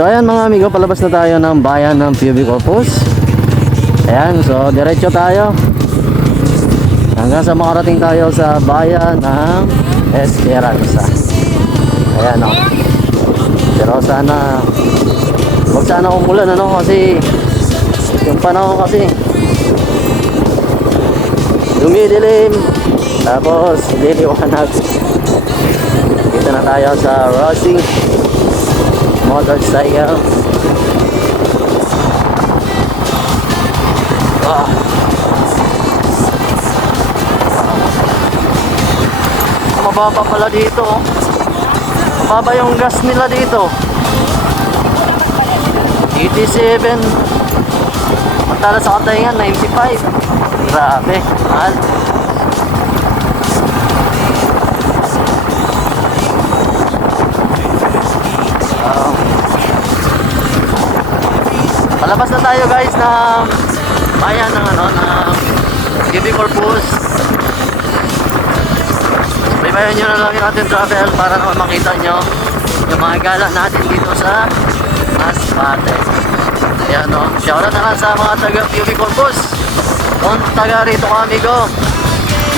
So ayan mga amigo, palabas na tayo ng bayan ng PUV Corpus. Ayan, so diretso tayo hanggang sa makarating tayo sa bayan ng Esperanza. Ayan o. Pero sana huwag sana umulan ano, kasi yung panahon kasi dumidilim, tapos liliwanag. Dito na tayo sa Rosing Motorcycle. Wow. Mababa pala dito. Mababa yung gas nila dito. 87. Matala sa katayan 95. Grabe, mahal. Palabas na tayo guys ng bayan ng ano, ng PUV Corpus. Baybayan nyo na lang yung ating travel para naman makita nyo yung mga gala natin dito sa Masbate. Ayan o, shoutout na lang sa mga taga PUV Corpus. Kung taga rito ka amigo,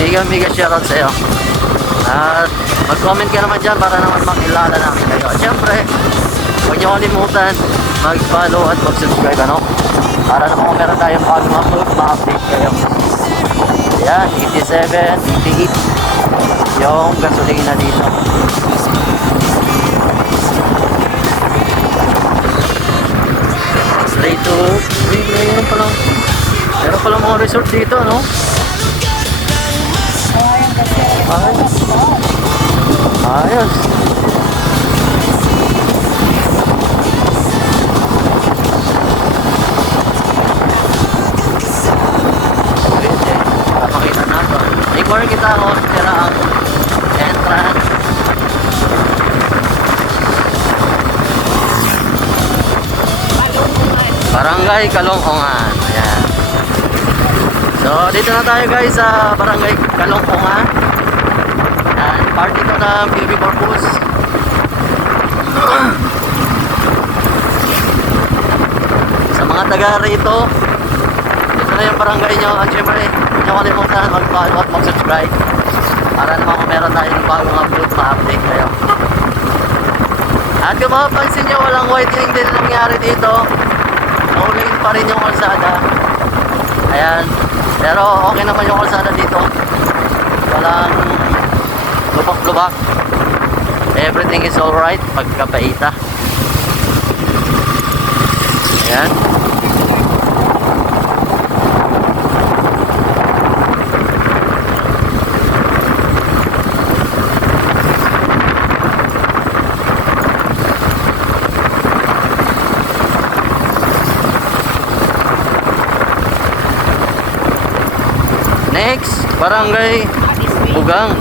mega shoutout sa'yo. At mag-comment ka naman dyan para naman makilala namin kayo. At syempre, huwag nyo kalimutan mag-follow at mag-subscribe ano, para naman kung meron tayong bagong upload, ma-update kayo. Ayan, 87, 88 yung gasolina dito. Straight to meron palang mga resort dito no? Ayos. Ayos. Pakita natin. Ignore kita ako, pero ang entrance. Barangay Kalongkongan. Ayan. So, dito na tayo guys sa Barangay Kalongkongan. Ayan, part ito ng PUV Corpus. Sa mga taga rito, ito na yung barangay nyo. At syempre, huwag nyo kalimutan mag-follow at mag-subscribe para naman kung meron tayo ng bagong upload, ma-update kayo. At kung mapapansin nyo, walang widening din nangyari dito. Nauling pa rin yung kalsada. Ayan. Pero okay naman yung kalsada dito. Walang lubak-lubak. Everything is alright pagkapaita. Ayan. Next, Barangay Bugang.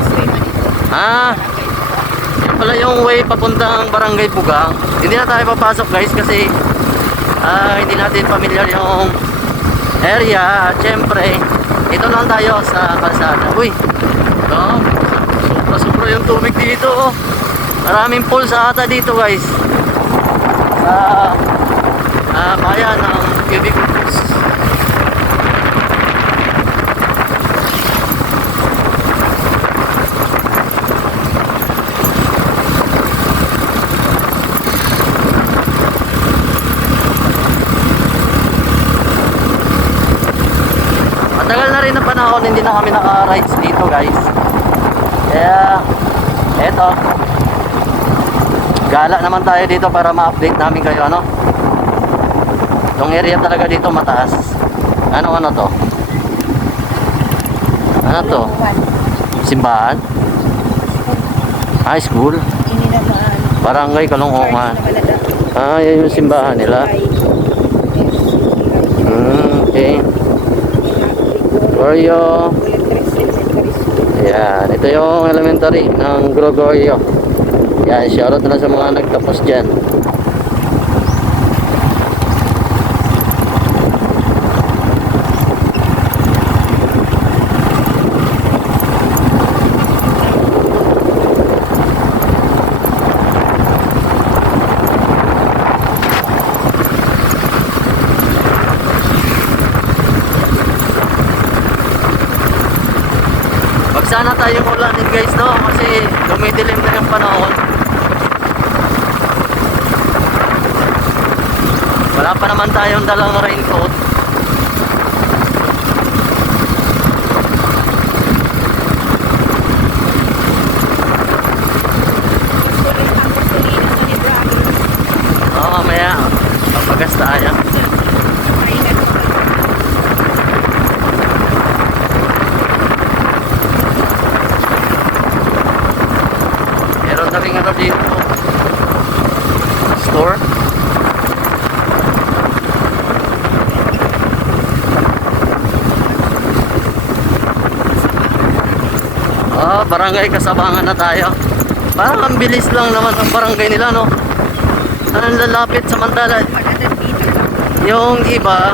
Yan pala yung way papuntang Barangay Bugang. Hindi na tayo papasok guys kasi hindi natin familiar yung area. At syempre, ito lang tayo sa kalsada. Uy, sobra yung tubig dito. Maraming pool sa ata dito guys. Sa bayan ng PUV Corpus. Matagal na rin na panahon hindi na kami naka-rides dito guys. Kaya eto, gala naman tayo dito para ma-update namin kayo ano. Itong area talaga dito mataas. Ano to? Ano to? Simbahan? High school? Barangay Kalongkongan. Yan yung simbahan nila. Okay. Gregorio. Ayan, ito yung elementary ng Gregorio. Yan, shoutout na sa mga nagtapos dyan. sana tayong ulanin guys, no? Kasi dumidilim na yung panahon. Wala pa naman tayong dalang raincoat. Oo, mamaya papagas tayo. Meron na rin ano dito, store. Barangay Kasabangan na tayo. Parang ang bilis lang naman ang barangay nila, no? Ang lalapit, samantala yung iba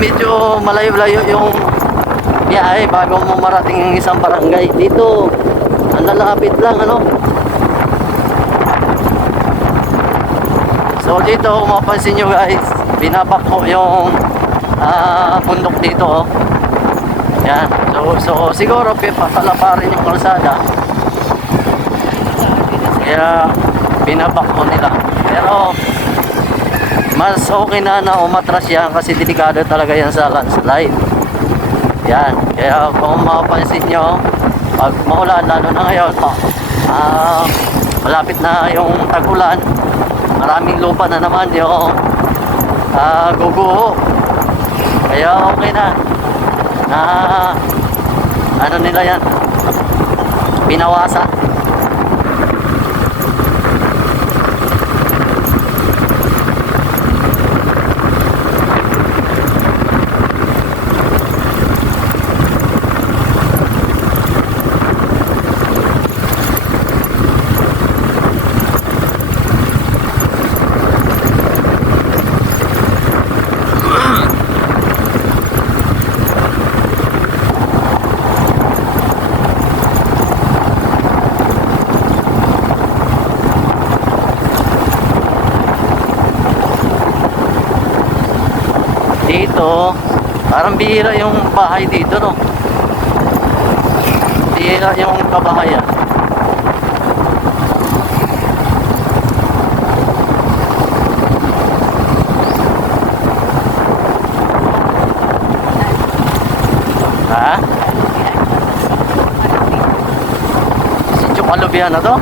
medyo malayo-layo yung biyahe bago mo marating yung isang barangay. Dito ang lalapit lang, ano? So dito kung mapansin nyo guys, binabak ko yung bundok dito, oh. Yan. So siguro papalaparin yung kalsada. Kaya binabak ko nila. Pero mas okay na umatras yan kasi delikado talaga yan sa landslide. Yan. Kaya kung mapapansin nyo, pag maulan, lalo na ngayon, malapit na yung tag-ulan, maraming lupa na naman yung guguho. Kaya okay na ano nila yan, binawasan. Dito, parang bihira yung bahay dito, no? Bihira yung kabahayan. Ha? Sitio Kalubihan na to?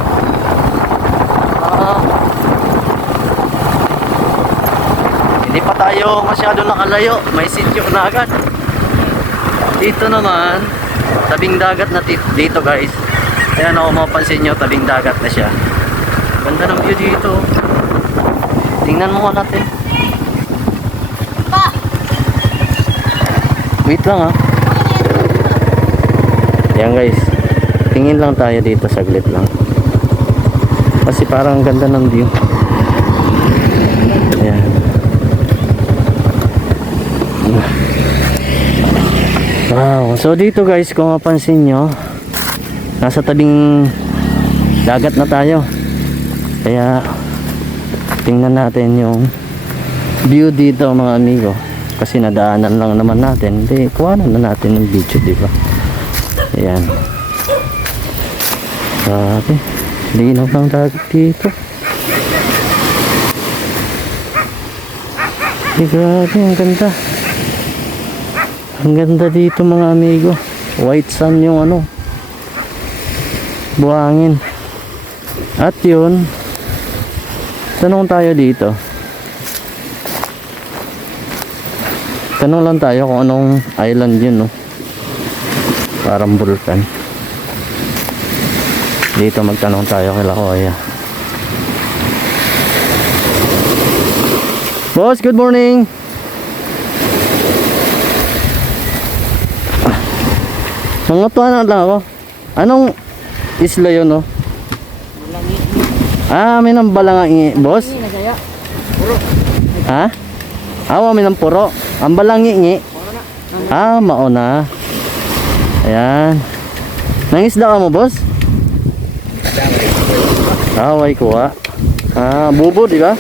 Hindi pa tayo masyado nakalayo, may sityo na agad. Dito naman, tabing dagat na dito guys. Ayan ako, mapapansin nyo, tabing dagat na siya. Ganda ng view dito. Tingnan mo natin. Wait lang, ha. Ayan guys, tingin lang tayo dito, saglit lang. Kasi parang ganda ng view. Ayan. Wow, so dito guys, kung mapansin nyo, nasa tabing dagat na tayo. Kaya tingnan natin yung view dito mga amigo. Kasi nadaanan lang naman natin. Hindi, kuhanan na natin ng video, diba? Ayan. Grabe, linaw ng dagat dito. Grabe, ang ganda. Ang ganda dito mga amigo. White sun yung ano, buhangin. At yun, tanong tayo dito. Tanong lang tayo kung anong island yun, no? Parang vulkan. Dito magtanong tayo kay Lakoya. Boss, good morning. Mga tuwa lang ako. Anong isla yun, no? May nang balangi, boss? Ha? May nang puro. Ang balangi. Mauna. Ayan. Nangisda ka mo, boss? Way kuha. Bubo, di ba?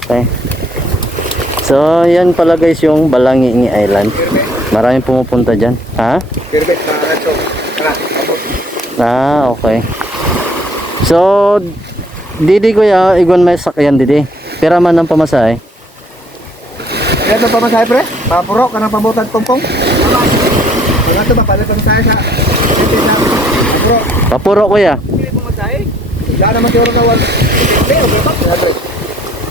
Okay. So, yan pala guys yung Balangingi Island. Maraming pumupunta dyan. Ha? Permit na rancho. Abot. Okay. So, Didi kuya, igon may sakyan Didi. Pera man ng pamasahe. Kaya ito pa masahe pre? Papuro ka ng pambutan pongpong? Mga ito ba, palit ang masahe sa... Papuro. Papuro kuya. Hindi po masahe. Daan naman siguro na 150 o ba?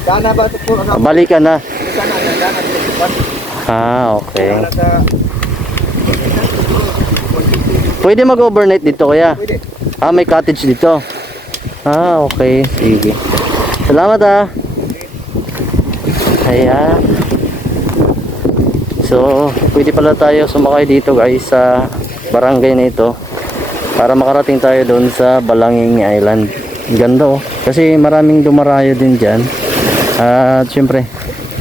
Daan na ba ito po? Balikan na. Daan na. Okay. Daan na sa... Pwede mag-overnight dito kuya. Pwede. May cottage dito. Okay. Sige. Salamat Ayan. So, pwede pala tayo sumakay dito guys sa barangay na ito para makarating tayo doon sa Balanging Island. Ganda kasi maraming dumarayo din dyan. At syempre,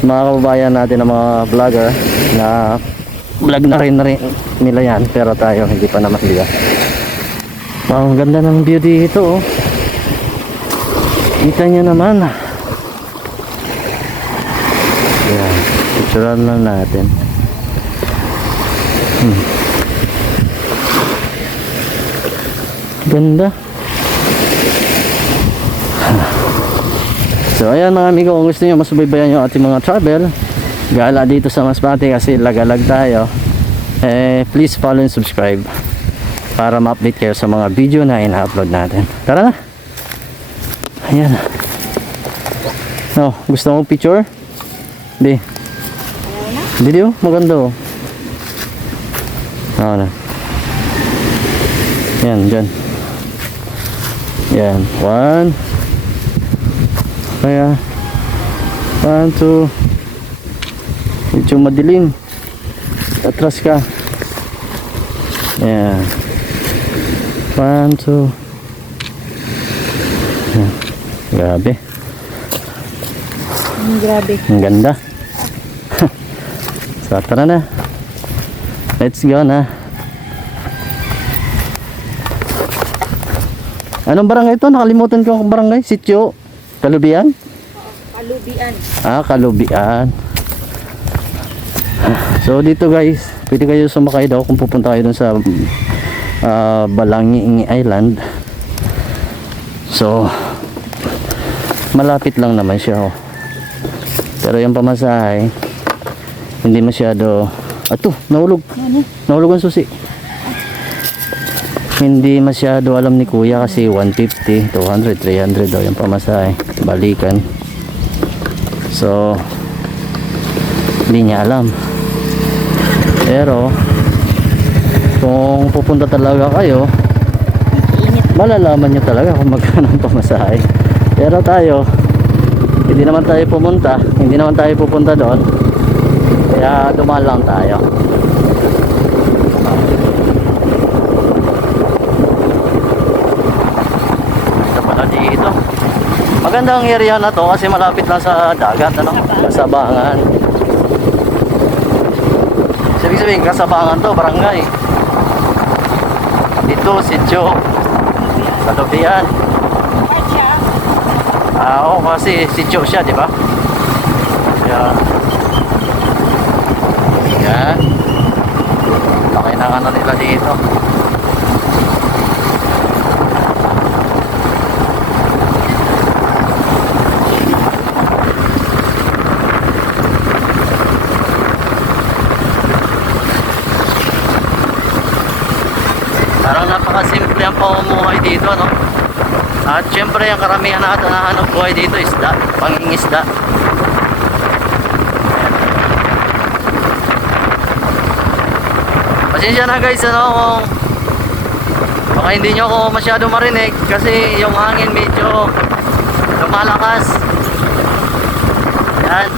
mga kababayan natin na mga vlogger na vlog na rin nila yan, pero tayo hindi pa naman nila. Wow, ang ganda ng view dito Kita nyo naman. Yan, picturean lang natin. Ganda. So ayan mga amigo, kung gusto nyo masubaybayan yung ating mga travel gala dito sa Masbate kasi lagalag tayo, please follow and subscribe para ma-update kayo sa mga video na ina-upload natin. Tara na. Ayan. Gusto mo picture? Di. Di maganda na. Yan, dyan. Yan, 1. Kaya 1, 2. Medyo madilim. Atras ka. Yan. 1, 2. Yan. Grabe. Grabe. Ang ganda. So, tara na. Let's go na. Anong barangay ito? Nakalimutan ko ang barangay. Sitio Kalubian? Kalubian. Kalubian. So dito guys, pwede kayo sumakay daw kung pupunta kayo dun sa Balanging Island. So malapit lang naman siya pero yung pamasahe hindi masyado. Nahulog. Nahulog ang susi. Hindi masyado alam ni kuya kasi 150, 200, 300 daw yung pamasahe balikan. So hindi niya alam, pero kung pupunta talaga kayo malalaman nyo talaga kung magkano ang pamasahe. Pero tayo hindi naman tayo pupunta doon, kaya dumaan lang tayo. Dito maganda ang area na to kasi malapit lang sa dagat, Kasabangan. Sabihin Kasabangan to, barangay. Dito Sitio Kalubian. Kasi Sitio siya, di ba? Yan. Yan. Laki na nga nila dito. Parang napakasimple ang pamumuhay dito, At syempre ang karamihan natin na hanap buhay dito isda, pangingisda. Pasensya na guys, kung baka hindi nyo ako masyado marinig kasi yung hangin medyo lumalakas. Yan.